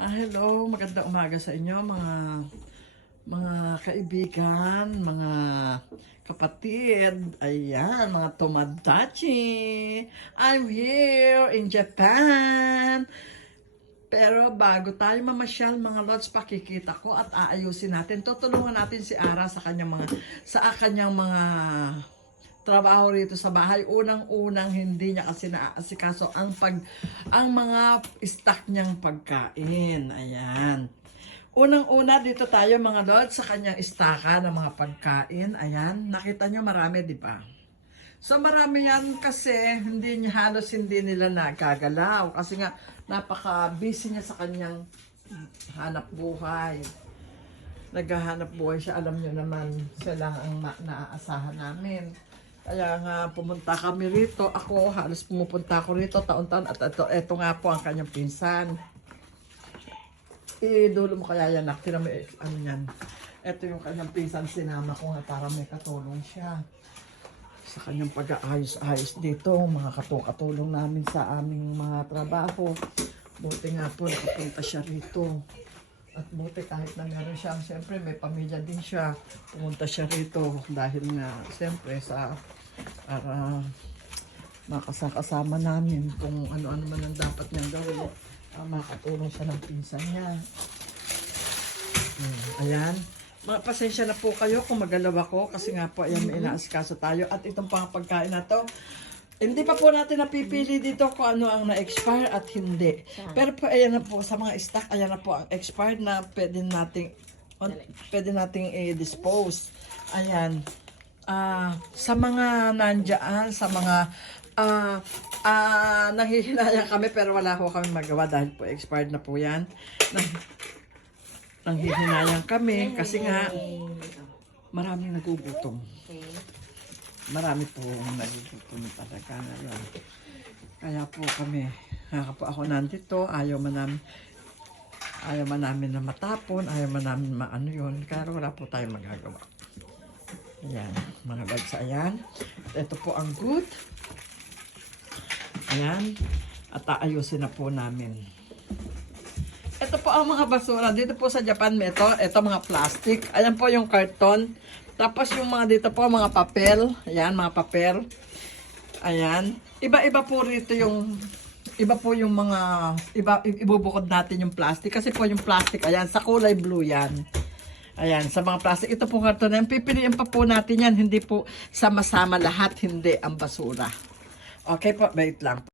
Hello, magandang umaga sa inyo mga kaibigan, mga kapatid. Ayan, mga Tomodachi. I'm here in Japan. Pero bago tayo mamasyal mga lods, pakikita ko at aayusin natin. Tutulungan natin si Ara sa kanyang mga trabaho rito sa bahay. Unang-unang hindi niya kasi naaasikaso ang mga stock niyang pagkain. Ayan. Unang-una dito tayo mga lods sa kanyang istaka ng mga pagkain. Ayan. Nakita niyo marami, di ba? So marami yan kasi halos hindi nila nagagalaw kasi nga napaka-busy niya sa kanyang hanap buhay. Naghahanap buhay siya, alam niyo naman, siya lang ang naaasahan namin. Kaya nga pumunta kami rito. Ako halos pumupunta ako rito taon-taon at ito nga po ang kanyang pinsan. Dulo mo kaya yan, nakita mo ano yan. Ito yung kanyang pinsan, sinama ko nga para may katulong siya sa kanyang pag-aayos-ayos dito, mga katulong namin sa aming mga trabaho. Buti nga po nakapunta siya rito. At buti kahit na meron siya, siyempre may pamilya din siya. Pumunta siya rito dahil nga siyempre para makasama namin kung ano-ano man ang dapat niyang gawin. Makatulong siya ng pinsan niya. Ayan. Pasensya na po kayo kung magalaw ako kasi nga po ayan, may inaasikaso tayo at itong pagkain na to hindi pa po natin napipili dito kung ano ang na-expire at hindi, pero po ayan na po sa mga stock, ayan na po ang expired na pwede nating i-dispose. Ayan, sa mga nandyan, sa mga nanghihinayang kami pero wala ko kami magawa dahil po expired na po yan. Nanghihinayang kami kasi nga maraming nagugutom. Marami po nagugutom talaga ngayon. Kaya po kami, ako nandito, ayaw man namin na matapon, ayaw man namin maano yun, kaya wala po tayong magagawa. Ayan, mga lods, ayan. Ito po ang good. Ayan, at aayusin na po namin. Ito po ang mga basura. Dito po sa Japan, ito mga plastic. Ayan po yung karton. Tapos yung mga dito po, mga papel. Ayan, mga papel. Ayan. Iba-iba po rito yung, iba po yung mga, ibubukod natin yung plastic. Kasi po yung plastic, ayan, sa kulay blue yan. Ayan, sa mga plastic. Ito po karton. Ayan, pipiliin pa po natin yan. Hindi po sama-sama lahat, hindi ang basura. Okay po, wait lang.